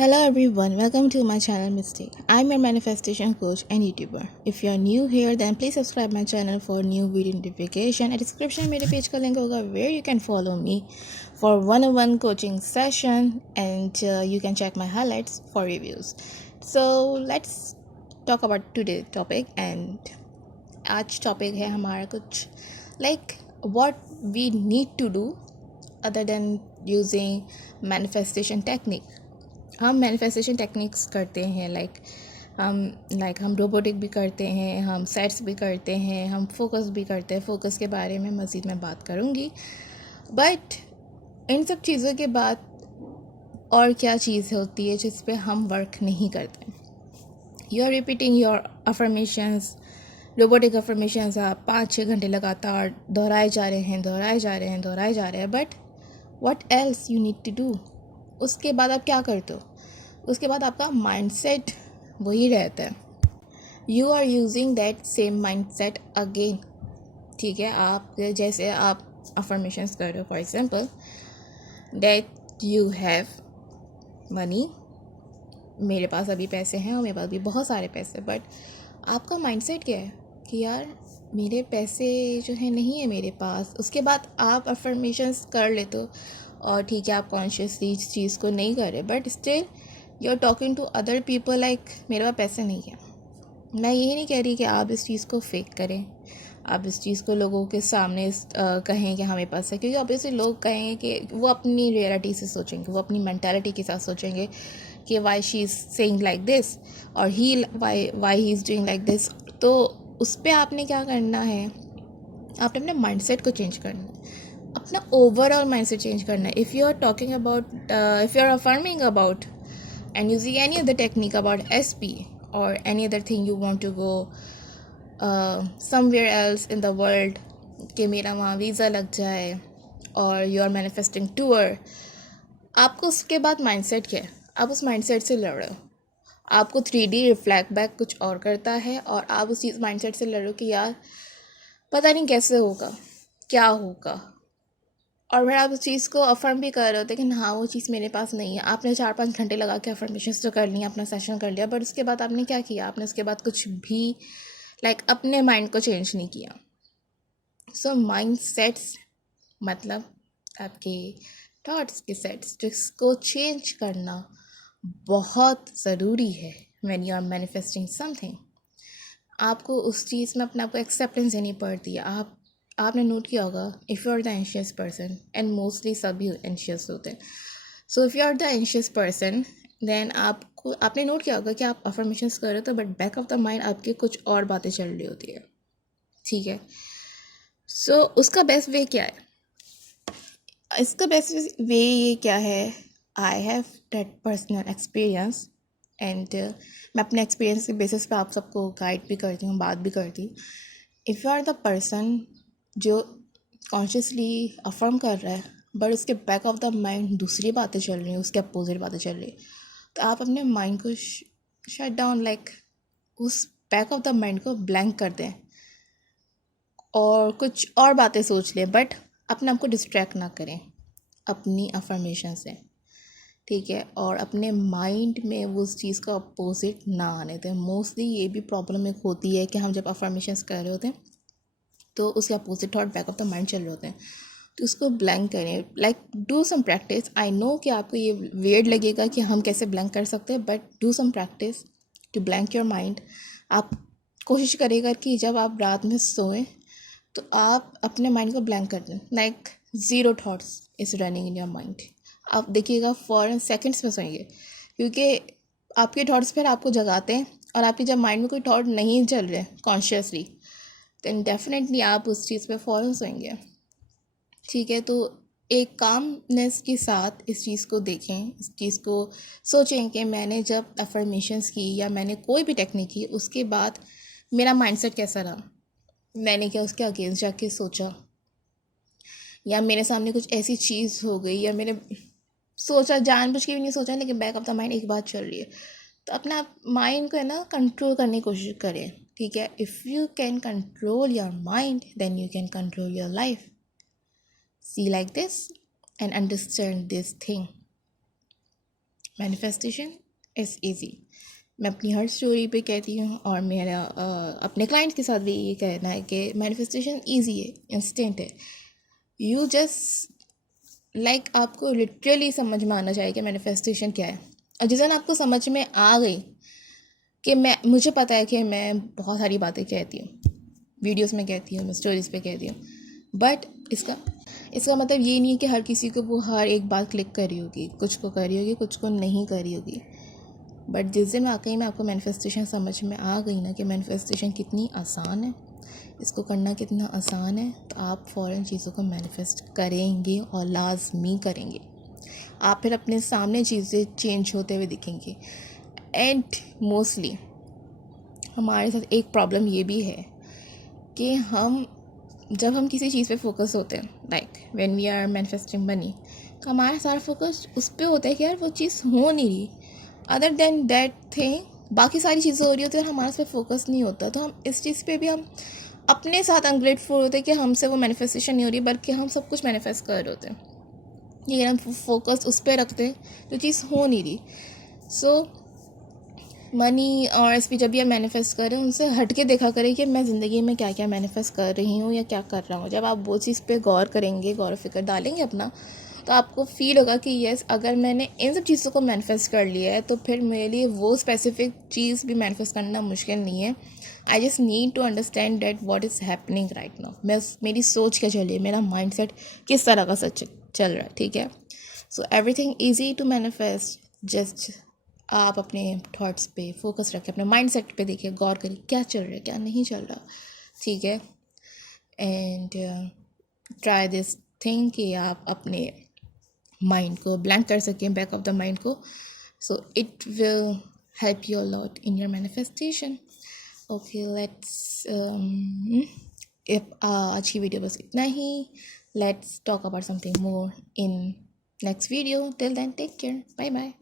Hello everyone, welcome to my channel Mistake. I'm your manifestation coach and YouTuber. If you're new here, then please subscribe my channel for new video notification. Description में मेरे page का link होगा where you can follow me for one-on-one coaching session and you can check my highlights for reviews. So let's talk about today's topic and आज topic है हमारा कुछ like what we need to do other than using manifestation technique. हम manifestation techniques करते हैं हम robotic भी करते हैं, हम सेट्स भी करते हैं, हम फोकस भी करते हैं. फोकस के बारे में मज़ीद मैं बात करूँगी. बट इन सब चीज़ों के बाद और क्या चीज़ होती है जिस पे हम वर्क नहीं करते. You are repeating your affirmations, robotic affirmations आप 5-6 घंटे लगातार दोहराए जा रहे हैं. But what else you need to do. उसके बाद आप क्या करते हो? उसके बाद आपका माइंडसेट वही रहता है. You are using that same mindset again. ठीक है, आप जैसे आप अफर्मेशंस कर रहे हो, for example that you have money. मेरे पास अभी पैसे हैं और मेरे पास भी बहुत सारे पैसे. बट आपका माइंडसेट क्या है कि यार मेरे पैसे जो है नहीं है मेरे पास. उसके बाद आप अफर्मेशंस कर लेते हो और ठीक है, आप कॉन्शियसली इस चीज़ को नहीं कर रहे, but still you are talking to other people like मेरे पास पैसे नहीं है. मैं यही नहीं कह रही कि आप इस चीज़ को फेक करें, आप इस चीज़ को लोगों के सामने कहें कि हमें पास है, क्योंकि ऑब्वियसली लोग कहेंगे कि वो अपनी रियलिटी से सोचेंगे, वो अपनी मेंटालिटी के साथ सोचेंगे कि why she is saying like this और he why he is doing like this. तो उस पर आपने क्या करना है, आपने अपने माइंडसेट को चेंज करना है, अपना ओवरऑल माइंडसेट चेंज करना है. If you are talking about, if you are affirming about and using any other technique about SP or any other thing you want to go somewhere else in the world कि मेरा वहाँ visa लग जाए और you are manifesting tour. आपको उसके बाद mindset क्या है, आप उस माइंडसेट से लड़ रहे हो. आपको 3D रिफ्लेक्ट बैक कुछ और करता है और आप उस चीज़ माइंडसेट से लड़ रहे हो कि यार पता नहीं कैसे होगा, क्या होगा. और फिर आप उस चीज़ को अफर्म भी कर रहे होते कि हाँ वो चीज़ मेरे पास नहीं है. आपने 4-5 घंटे लगा के अफर्मेशंस तो कर लिया, अपना सेशन कर लिया, बट उसके बाद आपने क्या किया, आपने उसके बाद कुछ भी अपने माइंड को चेंज नहीं किया. सो माइंड सेट्स मतलब आपके थॉट्स के सेट्स, जिसको चेंज करना बहुत ज़रूरी है. When you are manifesting something, आपको उस चीज़ में अपने आप को एक्सेप्टेंस देनी पड़ती है. आपने नोट किया होगा, if you are the anxious person, and mostly सभी एंशियस होते हैं. So if you are the anxious person, then आपने नोट किया होगा कि आप अफर्मेशंस कर रहे हो, तो but back of the mind आपके कुछ और बातें चल रही होती है. ठीक है, सो उसका बेस्ट वे क्या है, इसका बेस्ट वे ये क्या है. I have that personal experience and मैं अपने एक्सपीरियंस के बेसिस पे आप सबको गाइड भी करती हूँ, बात भी करती हूँ. If you are the person जो कॉन्शियसली अफर्म कर रहा है बट उसके बैक ऑफ द माइंड दूसरी बातें चल रही हैं, उसके अपोजिट बातें चल रही है, तो आप अपने माइंड को शट डाउन, उस बैक ऑफ द माइंड को ब्लैंक कर दें और कुछ और बातें सोच लें, बट अपने आप को डिस्ट्रैक्ट ना करें अपनी अफर्मेशन से. ठीक है, और अपने माइंड में वो उस चीज़ का अपोजिट ना आने दें. मोस्टली ये भी प्रॉब्लम एक होती है कि हम जब अफर्मेशंस कर रहे होते हैं तो उसके opposite thought back of the mind चल रहे होते हैं, तो उसको ब्लैंक करें. Do some practice. I know कि आपको ये वियर्ड लगेगा कि हम कैसे ब्लैंक कर सकते हैं, but do some practice to blank your mind. आप कोशिश करेगा कि जब आप रात में सोएं तो आप अपने माइंड को ब्लैंक कर दें, zero thoughts is running in your mind. आप देखिएगा फ़ौरन सेकेंड्स में सोएंगे, क्योंकि आपके थॉट्स फिर आपको जगाते हैं, और आपके जब माइंड में कोई थॉट नहीं चल रहे कॉन्शियसली, देन डेफिनेटली आप उस चीज़ पे फ़ौरन सोएंगे. ठीक है, तो एक कामनेस के साथ इस चीज़ को देखें, इस चीज़ को सोचें कि मैंने जब अफर्मेशंस की या मैंने कोई भी टेक्निक की, उसके बाद मेरा माइंडसेट कैसा रहा. मैंने क्या उसके अगेंस्ट जाके सोचा, या मेरे सामने कुछ ऐसी चीज़ हो गई, या मैंने सोचा, जानबूझ के भी नहीं सोचा, लेकिन बैक ऑफ द माइंड एक बात चल रही है. तो अपना माइंड को है ना कंट्रोल करने की कोशिश करें. ठीक है, if you can control your mind then you can control your life. See like this and understand this thing. Manifestation is easy. मैं अपनी हर स्टोरी पे कहती हूँ और मेरा अपने क्लाइंट के साथ भी ये कहना है कि मैनिफेस्टेशन ईजी है, इंस्टेंट है। यू जस्ट आपको लिटरली समझ में आना चाहिए कि मैनिफेस्टेशन क्या है। और जिस दिन आपको समझ में आ गई कि मुझे पता है कि मैं बहुत सारी बातें कहती हूँ, वीडियोस में कहती हूँ, मैं स्टोरीज़ पे कहती हूँ, बट इसका मतलब ये नहीं है कि हर किसी को वो हर एक बात क्लिक करी होगी, कुछ को करी होगी, कुछ को नहीं करी होगी। बट जिस दिन वाकई में आपको मैनिफेस्टेशन समझ में आ गई ना कि मैनिफेस्टेशन कितनी आसान है, इसको करना कितना आसान है, तो आप फ़ौरन चीज़ों को मैनिफेस्ट करेंगे और लाजमी करेंगे। आप फिर अपने सामने चीज़ें चेंज होते हुए दिखेंगी। एंड मोस्टली हमारे साथ एक प्रॉब्लम ये भी है कि जब हम किसी चीज़ पे फोकस होते हैं, when we are manifesting money, तो हमारा सारा फोकस उस पर होता है कि यार वो चीज़ हो नहीं रही। अदर देन दैट थिंग बाकी सारी चीज़ें हो रही होती है और हमारा उस पर फोकस नहीं होता। तो हम इस चीज़ पे भी हम अपने साथ अनग्रेटफुल होते हैं कि हमसे वो मैनिफेस्टेशन नहीं हो रही, बल्कि हम सब कुछ मैनिफेस्ट कर रहे होते हैं, लेकिन हम फोकस उस पर रखते हैं जो चीज़ हो नहीं रही। सो मनी और इस पर जब भी आप मैनिफेस्ट करें, उनसे हट के देखा करें कि मैं ज़िंदगी में क्या क्या मैनिफेस्ट कर रही हूँ या क्या कर रहा हूँ। जब आप वो चीज़ पे गौर करेंगे, गौर फिक्र डालेंगे अपना, तो आपको फील होगा कि यस, अगर मैंने इन सब चीज़ों को मैनिफेस्ट कर लिया है तो फिर मेरे लिए वो स्पेसिफिक चीज़ भी मैनिफेस्ट करना मुश्किल नहीं है। I just need to understand that what is happening right now. मेरी सोच क्या चल रही है, मेरा माइंड सेट किस तरह का सच चल रहा है, ठीक है। So everything easy to manifest. Just आप अपने थॉट्स पे फोकस रखें, अपने माइंड सेट पे देखिए, गौर करिए क्या चल रहा है, क्या नहीं चल रहा, ठीक है। एंड ट्राई दिस थिंग कि आप अपने माइंड को ब्लैंक कर सकें, बैक ऑफ द माइंड को, so it will help you a lot in your manifestation. Okay, let's आज की वीडियो बस इतना ही। Let's talk about something more in next video. Till then take care, bye bye.